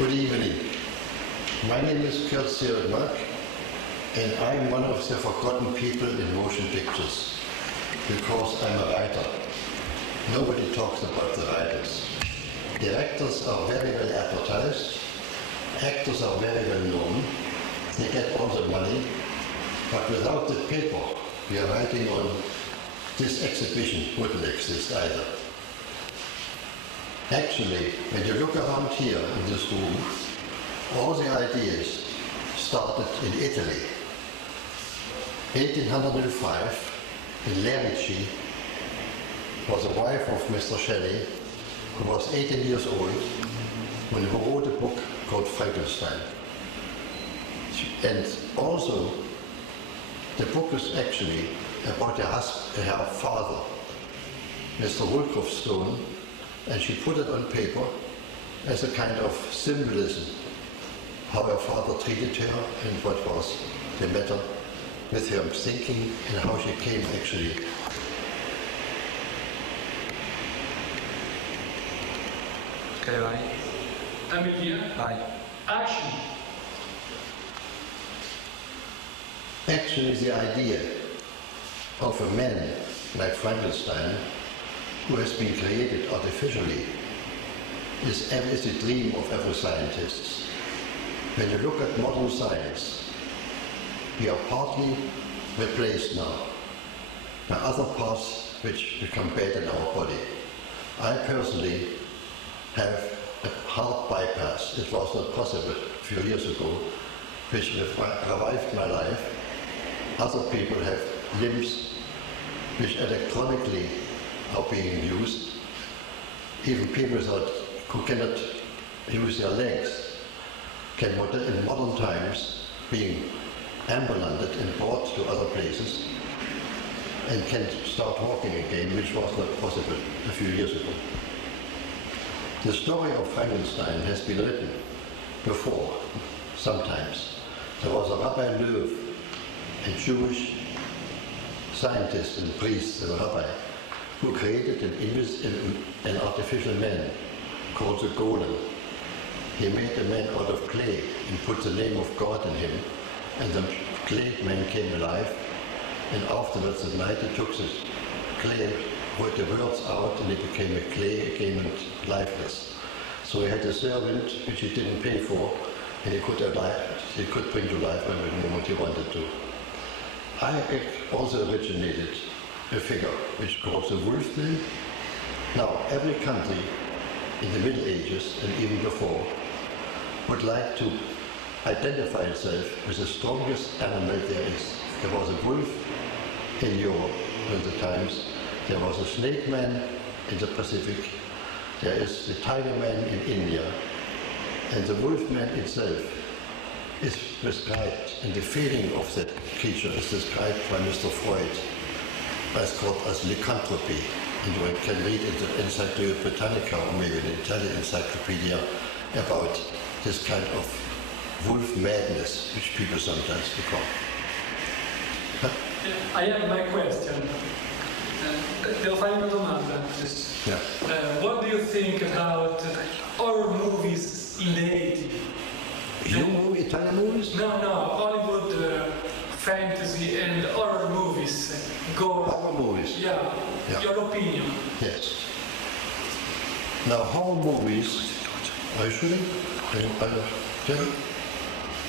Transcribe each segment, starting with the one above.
Good evening. My name is Curt Siodmak, and I'm one of the forgotten people in motion pictures because I'm a writer. Nobody talks about the writers. Directors are very well advertised, actors are very well known, they get all the money, but without the paper we are writing on, this exhibition wouldn't exist either. Actually, when you look around here in this room, all the ideas started in Italy. 1805, in Lerici, was the wife of Mr. Shelley, who was 18 years old, when he wrote a book called Frankenstein. And also, the book is actually about her father, Mr. Woolcroft Stone, and she put it on paper as a kind of symbolism, how her father treated her and what was the matter with her thinking and how she came actually. Okay, right. I'm here. Right. Action. Actually, the idea of a man like Frankenstein, who has been created artificially, is the dream of every scientist. When you look at modern science, we are partly replaced now by other parts which become bad in our body. I personally have a heart bypass. It was not possible a few years ago, which revived my life. Other people have limbs which electronically are being used. Even people who cannot use their legs can, in modern times, being ambulanted and brought to other places and can start walking again, which was not possible a few years ago. The story of Frankenstein has been written before, sometimes. There was a Rabbi Löw, a Jewish scientist and priest, a rabbi, who created an artificial man called the golem. He made a man out of clay and put the name of God in him, and the clay man came alive, and afterwards at night he took the clay, put the words out, and it became a clay again and lifeless. So he had a servant which he didn't pay for, and he could bring to life every moment he wanted to. I also originated a figure which calls the Wolfman. Now, every country in the Middle Ages and even before would like to identify itself with the strongest animal there is. There was a wolf in Europe in the times, there was a snake man in the Pacific, there is the tiger man in India, and the wolfman itself is described, and the feeling of that creature is described by Mr. Freud as lycanthropy. And you can read in the Encyclopedia Britannica or maybe the Italian encyclopedia about this kind of wolf madness which people sometimes become. I have my question. Devo fare una domanda. Yeah. What do you think about horror movies in the 80s? Italian movies? No, Hollywood fantasy and horror movies. Horror movies? Yeah. Your opinion? Yes. Now, horror movies, are you shooting?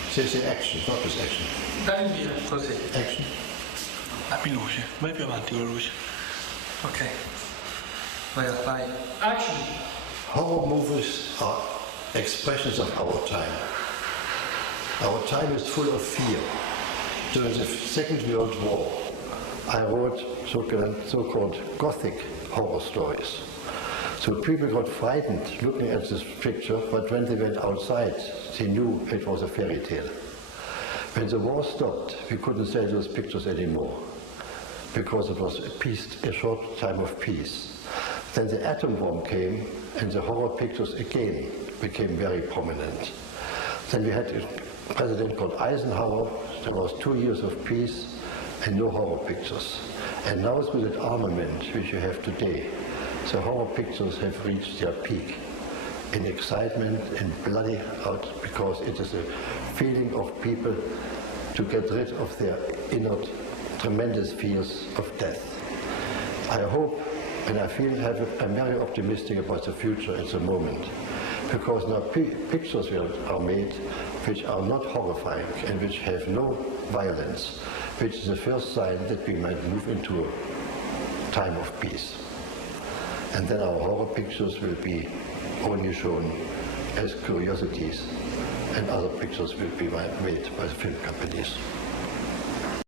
Say action, not just action. Dai via. Così. Action. Dammi luce, vai più avanti con la luce. Ok. Vai. Action. Horror movies are expressions of our time. Our time is full of fear. During the Second World War, I wrote so-called Gothic horror stories. So people got frightened looking at this picture, but when they went outside, they knew it was a fairy tale. When the war stopped, we couldn't sell those pictures anymore, because it was a short time of peace. Then the atom bomb came, and the horror pictures again became very prominent. Then we had a president called Eisenhower. There was 2 years of peace and no horror pictures. And now with the armament which you have today, the horror pictures have reached their peak. in excitement, in bloody out, because it is a feeling of people to get rid of their inner tremendous fears of death. I hope and I feel I'm very optimistic about the future at the moment, because now pictures are made which are not horrifying and which have no violence, which is the first sign that we might move into a time of peace. And then our horror pictures will be only shown as curiosities, and other pictures will be made by the film companies.